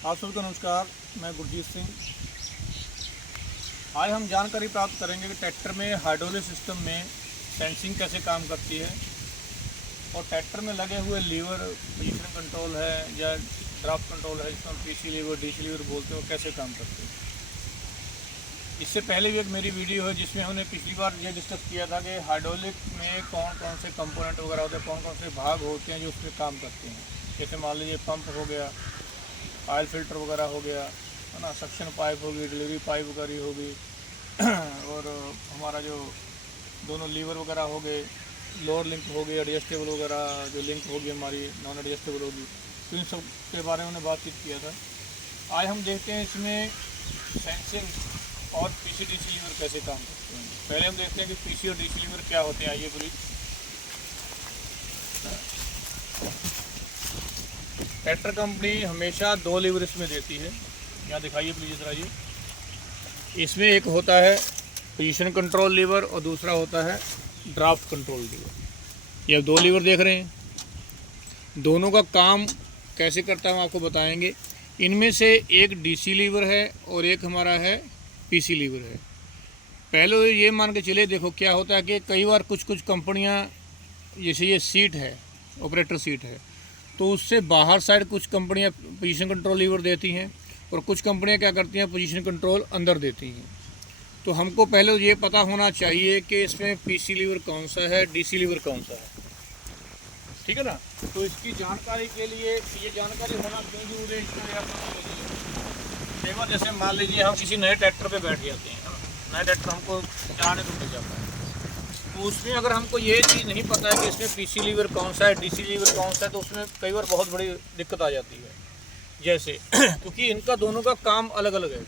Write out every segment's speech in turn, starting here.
आप सबको नमस्कार। मैं गुरजीत सिंह। आज हम जानकारी प्राप्त करेंगे कि ट्रैक्टर में हाइड्रोलिक सिस्टम में सेंसिंग कैसे काम करती है और ट्रैक्टर में लगे हुए लीवर पोजीशन कंट्रोल है या ड्राफ्ट कंट्रोल है, जिसको हम पीसी लीवर डीसी लीवर बोलते हैं, वो कैसे काम करते हैं। इससे पहले भी एक मेरी वीडियो है जिसमें हमने पिछली बार ये डिस्कस किया था कि हाइड्रोलिक में कौन कौन से कंपोनेंट वगैरह होते हैं, कौन कौन से भाग होते हैं जो उसमें काम करते हैं। जैसे मान लीजिए पंप हो गया, ऑयल फिल्टर वगैरह हो गया, है ना, सक्शन पाइप होगी, डिलीवरी पाइप वगैरह होगी और हमारा जो दोनों लीवर वगैरह हो गए, लोअर लिंक हो गई, एडजस्टेबल वगैरह जो लिंक होगी हमारी नॉन एडजस्टेबल होगी, तो इन सब के बारे में बातचीत किया था। आज हम देखते हैं इसमें सेंसिंग और पीसी डीसी लीवर कैसे काम करते हैं। पहले हम देखते हैं कि पीसी और डीसी लीवर क्या होते हैं। आइए प्लीज। ट्रैक्टर कंपनी हमेशा 2 लीवर इसमें देती है। यहाँ दिखाइए प्लीज जरा जी। इसमें एक होता है पोजीशन कंट्रोल लीवर और दूसरा होता है ड्राफ्ट कंट्रोल लीवर। ये 2 लीवर देख रहे हैं, दोनों का काम कैसे करता है हम आपको बताएंगे। इनमें से एक डीसी लीवर है और एक हमारा है पीसी लीवर है। पहले ये मान के चले, देखो क्या होता है कि कई बार कुछ कंपनियां, जैसे ये सीट है, ऑपरेटर सीट है, तो उससे बाहर साइड कुछ कंपनियां पोजीशन कंट्रोल लीवर देती हैं और कुछ कंपनियां क्या करती हैं, पोजीशन कंट्रोल अंदर देती हैं। तो हमको पहले ये पता होना चाहिए कि इसमें पीसी लीवर कौन सा है, डीसी लीवर कौन सा है, ठीक है ना। तो इसकी जानकारी के लिए ये जानकारी होना क्यों जरूरी है, इसको कई बार जैसे मान लीजिए हम किसी नए ट्रैक्टर पे बैठ जाते हैं, नया ट्रैक्टर हमको चलाने को मिल जाता है, तो उसमें अगर हमको ये चीज़ नहीं पता है कि इसमें पीसी लीवर कौन सा है, डीसी लीवर कौन सा है, तो उसमें कई बार बहुत बड़ी दिक्कत आ जाती है। जैसे क्योंकि इनका दोनों का काम अलग अलग है।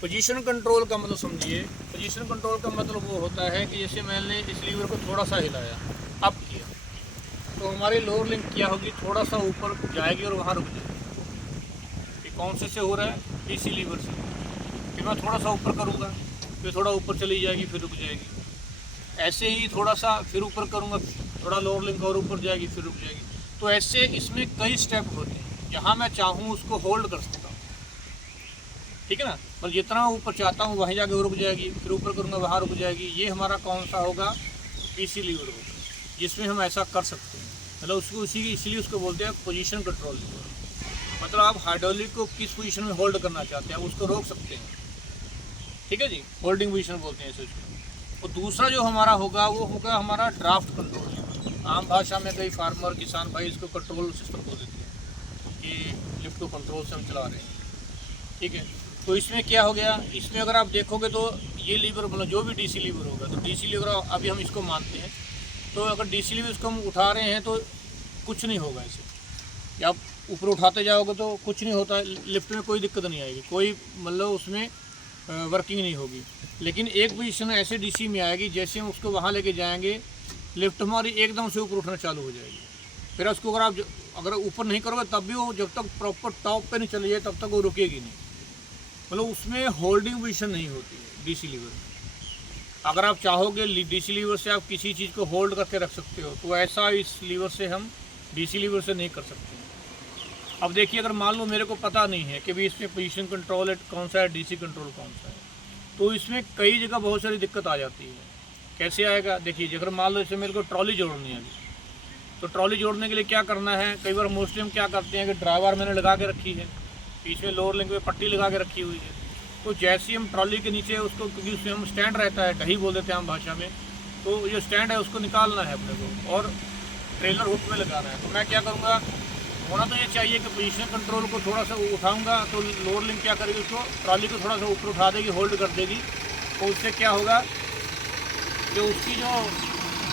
पोजीशन कंट्रोल का मतलब समझिए, पोजीशन कंट्रोल का मतलब वो होता है कि जैसे मैंने इस लीवर को थोड़ा सा हिलाया, अप किया, तो हमारी लोअर लिंक क्या होगी, थोड़ा सा ऊपर जाएगी और वहाँ रुक जाएगी। ये कौन से हो रहा है, पीसी लीवर से। फिर मैं थोड़ा सा ऊपर करूँगा, फिर थोड़ा ऊपर चली जाएगी, फिर रुक जाएगी। ऐसे ही थोड़ा सा फिर ऊपर करूँगा, थोड़ा लोअर लिंक और ऊपर जाएगी, फिर रुक जाएगी। तो ऐसे इसमें कई स्टेप होते हैं, जहाँ मैं चाहूँ उसको होल्ड कर सकता हूँ, ठीक है ना। पर जितना ऊपर चाहता हूँ वहीं जाके रुक जाएगी, फिर ऊपर करूँगा वहाँ रुक जाएगी। ये हमारा कौन सा होगा, पीसी लीवर होगा, जिसमें हम ऐसा कर सकते हैं। मतलब उसको इसलिए उसको बोलते हैं पोजीशन कंट्रोल लीवर। मतलब आप हाइड्रोलिक को किस पोजीशन में होल्ड करना चाहते हैं, आप उसको रोक सकते हैं, ठीक है जी, होल्डिंग पोजीशन बोलते हैं इसे उसको। और दूसरा जो हमारा होगा वो होगा हमारा ड्राफ्ट कंट्रोल लीवर। आम भाषा में कई फार्मर किसान भाई इसको कंट्रोल सिस्टम बोल देते हैं कि लिफ्ट को कंट्रोल से हम चला रहे हैं, ठीक है। तो इसमें क्या हो गया, इसमें अगर आप देखोगे तो ये लीवर मतलब जो भी डीसी लीवर होगा, तो डीसी लीवर अभी हम इसको मानते हैं, तो अगर डीसी लीवर इसको हम उठा रहे हैं तो कुछ नहीं होगा इसे। या आप ऊपर उठाते जाओगे तो कुछ नहीं होता, लिफ्ट में कोई दिक्कत नहीं आएगी, कोई मतलब उसमें वर्किंग नहीं होगी। लेकिन एक पोजीशन ऐसे डीसी में आएगी, जैसे हम उसको वहाँ लेके जाएंगे, लिफ्ट हमारी एकदम से ऊपर उठना चालू हो जाएगी। फिर उसको अगर ऊपर नहीं करोगे तब भी वो जब तक प्रॉपर टॉप पे नहीं चली जाए तब तक वो रुकेगी नहीं। मतलब उसमें होल्डिंग पोजीशन नहीं होती है डीसी लीवर में। अगर आप चाहोगे डीसी लीवर से आप किसी चीज़ को होल्ड करके रख सकते हो, तो ऐसा इस लीवर से हम डीसी लीवर से नहीं कर सकते। अब देखिए, अगर मान लो मेरे को पता नहीं है कि भी इसमें पोजीशन कंट्रोल कौन सा है, डीसी कंट्रोल कौन सा है, तो इसमें कई जगह बहुत सारी दिक्कत आ जाती है। कैसे आएगा, देखिए, अगर मान लो इसमें मेरे को ट्रॉली जोड़नी है, तो ट्रॉली जोड़ने के लिए क्या करना है, कई बार मोस्टली हम क्या करते हैं कि ड्राइवर मैंने लगा के रखी है, पीछे लोअर लिंक में पट्टी लगा के रखी हुई है, तो जैसे ही हम ट्रॉली के नीचे उसको, क्योंकि उसमें हम स्टैंड रहता है, ढही बोल देते हैं आम भाषा में, तो जो स्टैंड है उसको निकालना है अपने को और ट्रेलर हुक में लगाना है। तो मैं क्या करूँगा, होना तो ये चाहिए कि पोजीशन कंट्रोल को थोड़ा सा उठाऊंगा तो लोअर लिंक क्या करेगी, उसको ट्रॉली को थोड़ा सा ऊपर उठा देगी, होल्ड कर देगी। तो उससे क्या होगा कि उसकी जो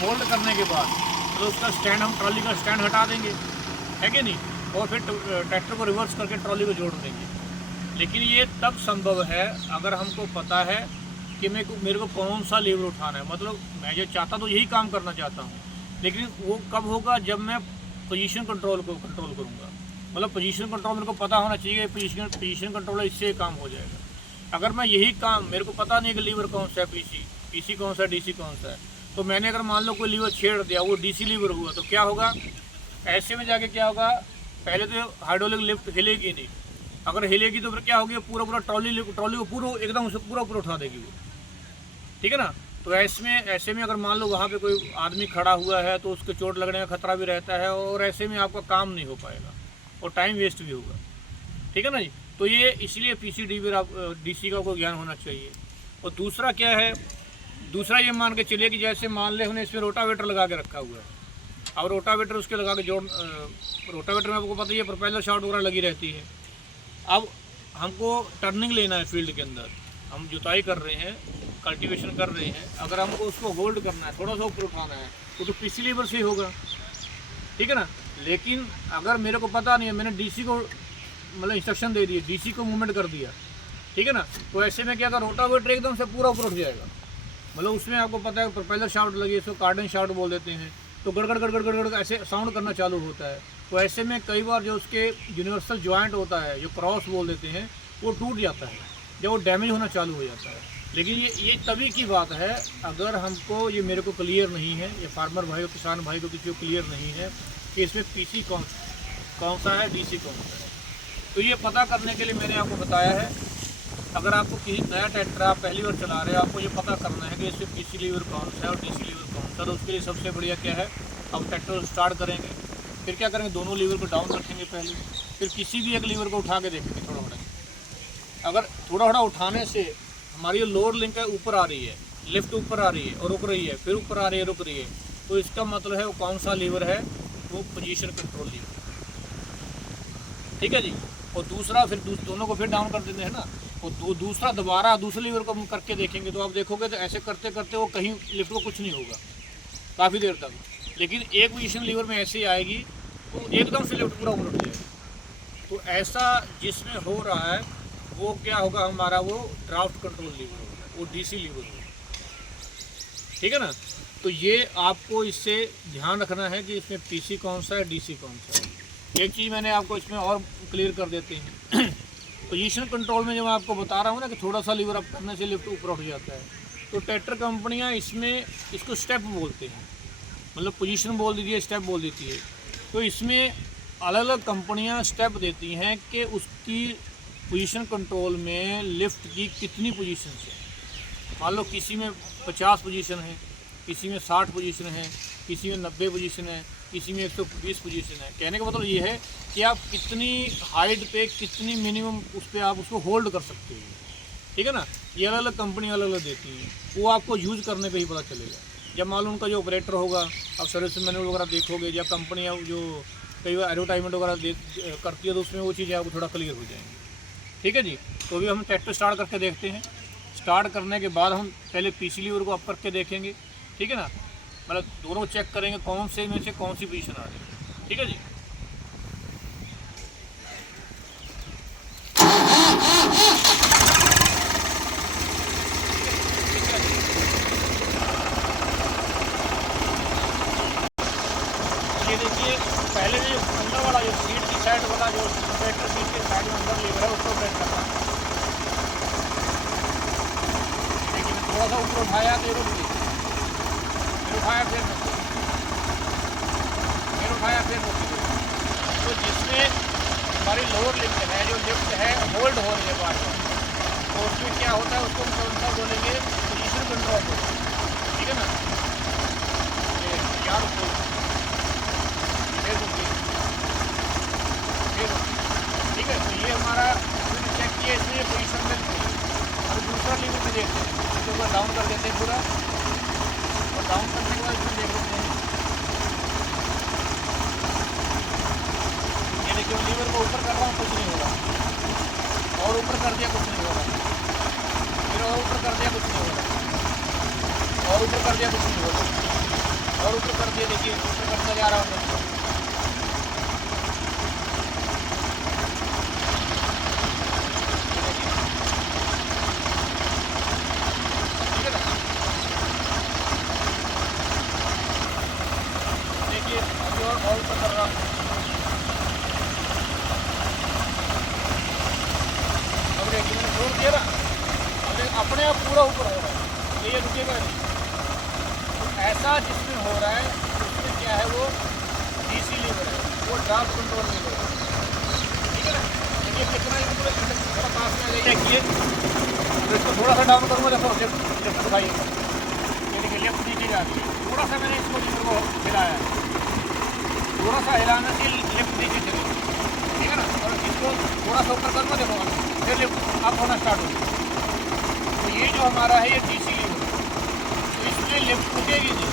होल्ड करने के बाद तो उसका स्टैंड, हम ट्रॉली का स्टैंड हटा देंगे, है कि नहीं, और फिर ट्रैक्टर को रिवर्स करके ट्रॉली को जोड़ देंगे। लेकिन ये तब संभव है अगर हमको पता है कि मेरे को कौन सा लीवर उठाना है। मतलब मैं जो चाहता तो यही काम करना चाहता हूँ, लेकिन वो कब होगा, जब मैं पोजीशन कंट्रोल को कंट्रोल करूँगा। मतलब पोजीशन कंट्रोल मेरे को पता होना चाहिए, पोजीशन कंट्रोल इससे काम हो जाएगा। अगर मैं यही काम, मेरे को पता नहीं कि लीवर कौन सा है, पीसी कौन सा है, डीसी कौन सा है, तो मैंने अगर मान लो कोई लीवर छेड़ दिया, वो डीसी लीवर हुआ, तो क्या होगा, ऐसे में जाके क्या होगा, पहले तो हाइड्रोलिक लिफ्ट हिलेगी नहीं, अगर हिलेगी तो फिर क्या होगी, पूरा ट्रॉली को पूरा एकदम उसे पूरा ऊपर उठा देगी वो, ठीक है ना। तो ऐसे में अगर मान लो वहाँ पे कोई आदमी खड़ा हुआ है तो उसके चोट लगने का खतरा भी रहता है, और ऐसे में आपका काम नहीं हो पाएगा और टाइम वेस्ट भी होगा, ठीक है ना जी। तो ये इसलिए डीसी का को ज्ञान होना चाहिए। और दूसरा क्या है, दूसरा ये मान के चलिए कि जैसे मान ले हमने इसमें रोटावेटर लगा के रखा हुआ है, अब रोटावेटर उसके लगा के रोटावेटर में आपको पता ही है प्रोपेलर शाफ्ट वगैरह लगी रहती है। अब हमको टर्निंग लेना है फील्ड के अंदर, हम जुताई कर रहे हैं, कल्टीवेशन कर रहे हैं, अगर हमको उसको होल्ड करना है, थोड़ा सा ऊपर उठाना है, तो पीसी लीवर से ही होगा, ठीक है ना। लेकिन अगर मेरे को पता नहीं है, मैंने डीसी को मतलब इंस्ट्रक्शन दे दिए, डीसी को मूवमेंट कर दिया, ठीक है ना, तो ऐसे में क्या, अगर रोटावेटर एकदम से पूरा ऊपर उठ जाएगा, मतलब उसमें आपको पता है प्रोपेलर शाफ्ट लगी है, इसको कार्डन शाफ्ट बोल देते हैं, तो गड़गड़ गड़गड़ गड़गड़ ऐसे साउंड करना चालू होता है। तो ऐसे में कई बार जो उसके यूनिवर्सल जॉइंट होता है, जो क्रॉस बोल देते हैं, वो टूट जाता है, जब वो डैमेज होना चालू हो जाता है। लेकिन ये तभी की बात है अगर हमको ये मेरे को क्लियर नहीं है, ये फार्मर भाई को, किसान भाई को किसी को क्लियर नहीं है कि इसमें पीसी कौन सा है, डीसी कौन सा है। तो ये पता करने के लिए मैंने आपको बताया है। अगर आपको किसी नया ट्रैक्टर आप पहली बार चला रहे हो, आपको ये पता करना है कि इसमें पीसी लीवर कौन सा है और डीसी लीवर कौन सा है। तो उसके लिए सबसे बढ़िया क्या है, अब ट्रैक्टर स्टार्ट करेंगे, फिर क्या करेंगे, दोनों लीवर को डाउन रखेंगे पहले, फिर किसी भी एक लीवर को उठा के देखेंगे थोड़ा थोड़ा। अगर थोड़ा थोड़ा उठाने से हमारी जो लोअर लिंक है ऊपर आ रही है, लिफ्ट ऊपर आ रही है और रुक रही है, फिर ऊपर आ रही है रुक रही है, तो इसका मतलब है वो कौन सा लीवर है, वो पोजीशन कंट्रोल लीवर, ठीक है जी। और दूसरा फिर दोनों को फिर डाउन कर देते हैं ना, और दूसरा दोबारा दूसरे लीवर को हम करके देखेंगे, तो आप देखोगे तो ऐसे करते करते वो कहीं लिफ्ट को कुछ नहीं होगा काफ़ी देर तक। लेकिन एक पोजीशन लीवर में ऐसे ही आएगी तो एकदम से लिफ्ट पूरा उलट जाएगा। तो ऐसा जिसमें हो रहा है वो क्या होगा, हमारा वो ड्राफ्ट कंट्रोल लीवर होगा, वो डीसी लीवर होगा, ठीक है ना। तो ये आपको इससे ध्यान रखना है कि इसमें पीसी कौन सा है, डीसी कौन सा है। एक चीज़ मैंने आपको इसमें और क्लियर कर देते हैं पोजीशन कंट्रोल में जब मैं आपको बता रहा हूँ ना कि थोड़ा सा लीवर अप करने से लिफ्ट ऊपर उठ जाता है, तो ट्रैक्टर कंपनियाँ इसमें इसको स्टेप बोलते हैं, मतलब पोजीशन बोल दीजिए, स्टेप बोल देती है। तो इसमें अलग अलग कंपनियाँ स्टेप देती हैं कि उसकी पोजीशन कंट्रोल में लिफ्ट की कितनी पोजीशन है। मान लो किसी में 50 पोजीशन है, किसी में 60 पोजीशन है, किसी में 90 पोजीशन है, किसी में 120 पोजीशन है। कहने का मतलब ये है कि आप कितनी हाइट पे कितनी मिनिमम उस पर आप उसको होल्ड कर सकते हो, ठीक है ना। ये अलग अलग कंपनी अलग अलग देती हैं, वो आपको यूज़ करने पे ही पता चलेगा। जब मालूम उनका जो ऑपरेटर होगा, आप सर्विस मैनुअल वगैरह देखोगे, या कंपनियाँ जो कई बार एडवर्टाइजमेंट वगैरह करती है, तो उसमें वो चीज़ें आपको थोड़ा क्लियर हो जाएंगी, ठीक है जी। तो अभी हम ट्रैक्टर स्टार्ट करके देखते हैं। स्टार्ट करने के बाद हम पहले पीसी लीवर को अप करके देखेंगे, ठीक है ना, मतलब दोनों चेक करेंगे कौन से में से कौन सी पोजीशन आ रही है, ठीक है जी। ये देखिए पहले जो अंदर वाला जो सीट की साइड वाला जो ट्रैक्टर सीट के साइड में अंदर लीवर है उसको प्रेस करना, लेकिन थोड़ा सा ऊपर उठाया तो रुक गई, फिर उठाया फिर उठाया फिर रुक गई। तो जिसमें हमारी लोअर लिफ्ट है, जो लिफ्ट है होल्ड हो रही है बार बार, तो उसमें क्या होता है, उसको हम कौन सा बोलेंगे, पोजीशन कंट्रोल, ठीक है ना। यार उसको ठीक है। तो ये हमारा हमने चेक किया, इसमें पोजीशन में और दूसरा लीवर में देखते हैं, इसके ऊपर डाउन कर देते हैं पूरा, और डाउन करने के बाद इसमें देख लेते हैं। ये देखिए लीवर को ऊपर कर रहा हूँ, कुछ नहीं हो रहा, और ऊपर कर दिया कुछ नहीं हो रहा, फिर और ऊपर कर दिया कुछ नहीं हो रहा, और ऊपर कर दिया कुछ नहीं हो रहा, और ऊपर कर दिया, देखिए ऊपर करता जा रहा हूँ। और ऊपर कर रहा हूँ, अब देखिए मैंने छोड़ दिया ना, अपने आप पूरा ऊपर हो रहा है, ये रुकेगा नहीं। तो ऐसा जिसमें हो रहा है उसमें क्या है, वो डीसी लीवर है, वो ड्राफ्ट कंट्रोल लीवर है। चेक किए, तो इसको थोड़ा सा डाउन करूँगा, देखो लेफ्ट दिखाइए, ये देखिए लेफ्ट नीचे जा रही है। थोड़ा सा मैंने इसको लीवर को हिलाया है, थोड़ा सा हिलाने से लेफ्ट नीचे चलेगी, ठीक है ना। और इसको थोड़ा सा ऊपर करूँगा, देखो फिर लेफ्ट अप होना स्टार्ट होगी। तो ये जो हमारा है ये डीसी लीवर, तो इसमें लेफ्ट रुकेगी नहीं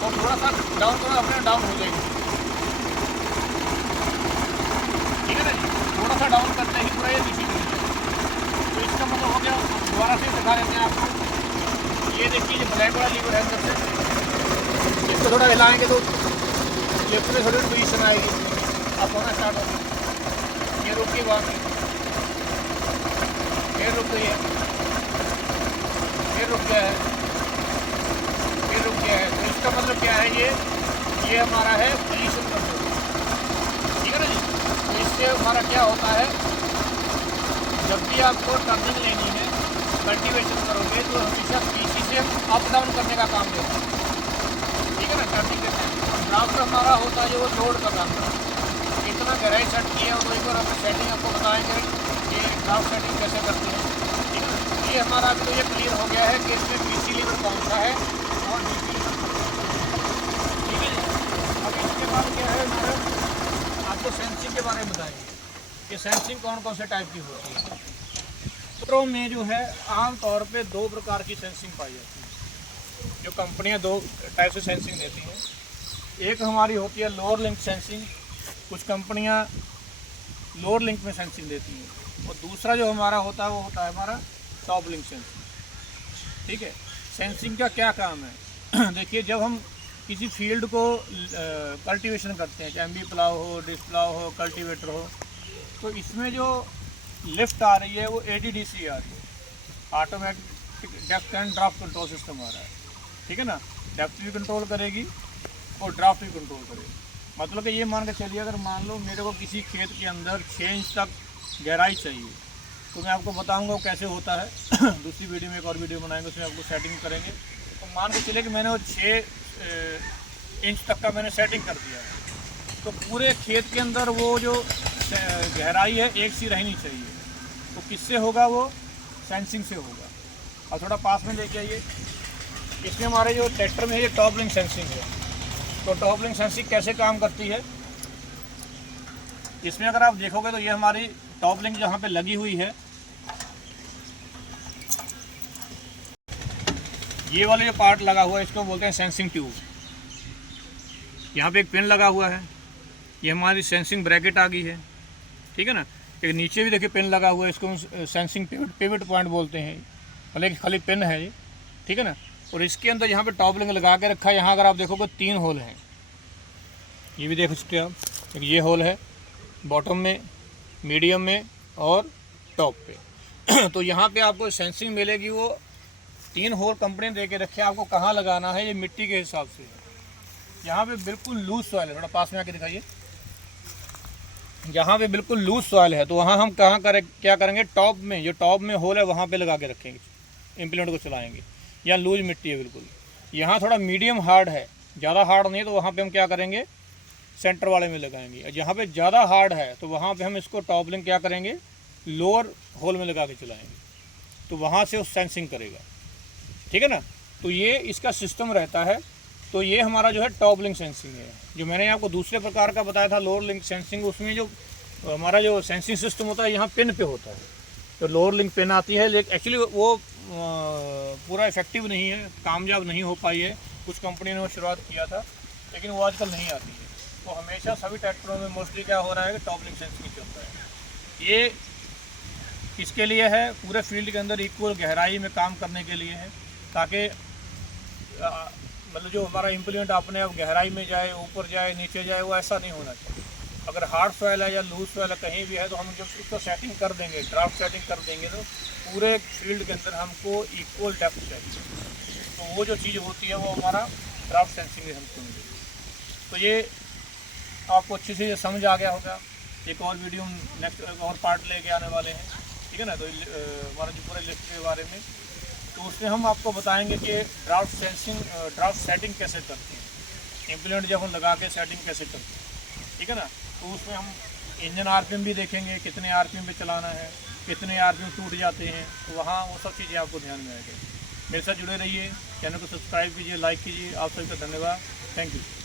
और थोड़ा सा डाउन करो, अपने डाउन हो जाएगी, ठीक है ना जी। थोड़ा सा डाउन करते ही पूरा ये डीसी लीवर, तो इसका मतलब हो गया। दोबारा से दिखा देते हैं आपको। ये देखिए ये ब्लैक वाला लीवर है अंदर से, इसको थोड़ा हिलाएंगे तो लेफ्ट में थोड़ी पोजीशन आएगी, अब होना स्टार्ट होगी। ये रुक गई वहाँ पे, फिर रुक गई है, फिर रुक गया है, फिर रुक गया है। तो इसका मतलब क्या है, ये हमारा है पोजीशन कंट्रोल, ठीक है ना जी। तो इससे हमारा क्या होता है, जब भी आपको टर्निंग लेनी है, कल्टीवेशन करोगे तो हमेशा पीसी से हम अप डाउन करने का काम लेते हैं, ठीक है ना, टर्निंग करते हैं। और ड्राफ्ट हमारा होता है जो वो लोड का काम करता है। इतना गहराई सेट की है, और एक बार अपनी सेटिंग आपको बताएंगे कि ड्राफ्ट सेटिंग कैसे करते हैं, ठीक है ना। ये हमारा अभी तो ये क्लियर हो गया है कि इसमें पीसी लीवर कौन सा है और डीसी लीवर, ठीक है जी। अब इसके बाद क्या है हमारा, आपको सेंसिंग के बारे में बताएंगे कि सेंसिंग कौन कौन से टाइप की होती है। मोटरों में जो है आमतौर पे दो प्रकार की सेंसिंग पाई जाती है, जो कंपनियां दो टाइप से सेंसिंग देती हैं। एक हमारी होती है लोअर लिंक सेंसिंग, कुछ कंपनियां लोअर लिंक में सेंसिंग देती हैं, और दूसरा जो हमारा होता है वो होता है हमारा टॉप लिंक सेंसिंग, ठीक है। सेंसिंग का क्या काम है देखिए, जब हम किसी फील्ड को कल्टीवेशन करते हैं, चाहे एमबी प्लाव हो, डिस्क प्लाव हो, कल्टीवेटर हो, तो इसमें जो लिफ्ट आ रही है वो ADDC आ रही है, automatic depth and draft control system आ रहा है, ठीक है ना। डेप्थ भी कंट्रोल करेगी और ड्राफ्ट भी कंट्रोल करेगी। मतलब कि ये मान के चलिए, अगर मान लो मेरे को किसी खेत के अंदर 6 इंच तक गहराई चाहिए, तो मैं आपको बताऊंगा वो कैसे होता है दूसरी वीडियो में एक और वीडियो बनाएंगे, उसमें आपको सेटिंग करेंगे। तो मान के चलिए कि मैंने वो 6 इंच तक का मैंने सेटिंग कर दिया है, तो पूरे खेत के अंदर वो जो गहराई है एक सी रहनी चाहिए। तो किससे होगा वो, सेंसिंग से होगा। और थोड़ा पास में लेके आइए, इसमें हमारे जो ट्रैक्टर में ये टॉप लिंक सेंसिंग है। तो टॉप लिंक सेंसिंग कैसे काम करती है, इसमें अगर आप देखोगे तो ये हमारी टॉप लिंक जहाँ पे लगी हुई है, ये वाले जो पार्ट लगा हुआ है इसको बोलते हैं सेंसिंग ट्यूब। यहाँ पे एक पिन लगा हुआ है, ये हमारी सेंसिंग ब्रैकेट आ गई है, ठीक है ना। एक नीचे भी देखिए पिन लगा हुआ है, इसको हम सेंसिंग पिवट पॉइंट बोलते हैं, मतलब खाली पिन है ये, ठीक है ना। और इसके अंदर यहाँ पे टॉप लिंक लगा के रखा है। यहाँ अगर आप देखोगे 3 होल हैं, ये भी देख सकते हो आप। एक ये होल है बॉटम में, मीडियम में और टॉप पे तो यहाँ पे आपको सेंसिंग मिलेगी। वो 3 होल कंपनी दे के रखे, आपको कहाँ लगाना है ये मिट्टी के हिसाब से है। यहाँ पे बिल्कुल लूज सॉइल है, थोड़ा पास में आके दिखाइए। यहाँ पे बिल्कुल लूज सॉइल है, तो वहाँ हम कहाँ करें, क्या करेंगे, टॉप में, जो टॉप में होल है वहाँ पे लगा के रखेंगे, इम्प्लीमेंट को चलाएंगे। या लूज मिट्टी है बिल्कुल, यहाँ थोड़ा मीडियम हार्ड है, ज़्यादा हार्ड नहीं, तो वहाँ पे हम क्या करेंगे, सेंटर वाले में लगाएंगे। और जहाँ पे ज़्यादा हार्ड है तो वहाँ पे हम इसको टॉप लिंक क्या करेंगे, लोअर होल में लगा के चलाएँगे, तो वहाँ से वो सेंसिंग करेगा, ठीक है ना। तो ये इसका सिस्टम रहता है। तो ये हमारा जो है टॉप लिंक सेंसिंग है। जो मैंने आपको दूसरे प्रकार का बताया था लोअर लिंक सेंसिंग, उसमें जो हमारा जो सेंसिंग सिस्टम होता है यहाँ पिन पे होता है, तो लोअर लिंक पिन आती है, लेकिन एक्चुअली वो पूरा इफेक्टिव नहीं है, कामयाब नहीं हो पाई है। कुछ कंपनी ने वो शुरुआत किया था, लेकिन वो आजकल नहीं आती है। तो हमेशा सभी ट्रैक्टरों में मोस्टली क्या हो रहा है कि टॉप लिंक सेंसिंग चलता है। ये किसके लिए है, पूरे फील्ड के अंदर इक्वल गहराई में काम करने के लिए है, ताकि मतलब जो हमारा इम्प्लीमेंट अपने आप गहराई में जाए, ऊपर जाए, नीचे जाए, वो ऐसा नहीं होना चाहिए। अगर हार्ड सॉइल है या लूज सॉइल है कहीं भी है, तो हम जब उसको सेटिंग कर देंगे, ड्राफ्ट सेटिंग कर देंगे, तो पूरे फील्ड के अंदर हमको इक्वल डेप्थ चाहिए। तो वो जो चीज़ होती है वो हमारा ड्राफ्ट सेंसिंग में हम सुनेंगे। तो ये आपको अच्छी से समझ आ गया होगा। एक और वीडियो नेक्स्ट और पार्ट लेके आने वाले हैं, ठीक है ना। तो हमारा जो पूरे लिस्ट के बारे में, तो उसमें हम आपको बताएंगे कि ड्राफ्ट सेटिंग कैसे करते हैं, इम्प्लीमेंट जब हम लगा के सेटिंग कैसे करते हैं, ठीक है ना। तो उसमें हम इंजन आरपीएम भी देखेंगे, कितने आरपीएम पे चलाना है, कितने आरपीएम टूट जाते हैं, तो वहाँ वो सब चीज़ें आपको ध्यान में आएगी। मेरे साथ जुड़े रहिए, चैनल को सब्सक्राइब कीजिए, लाइक कीजिए। आप सभी का धन्यवाद। Thank you.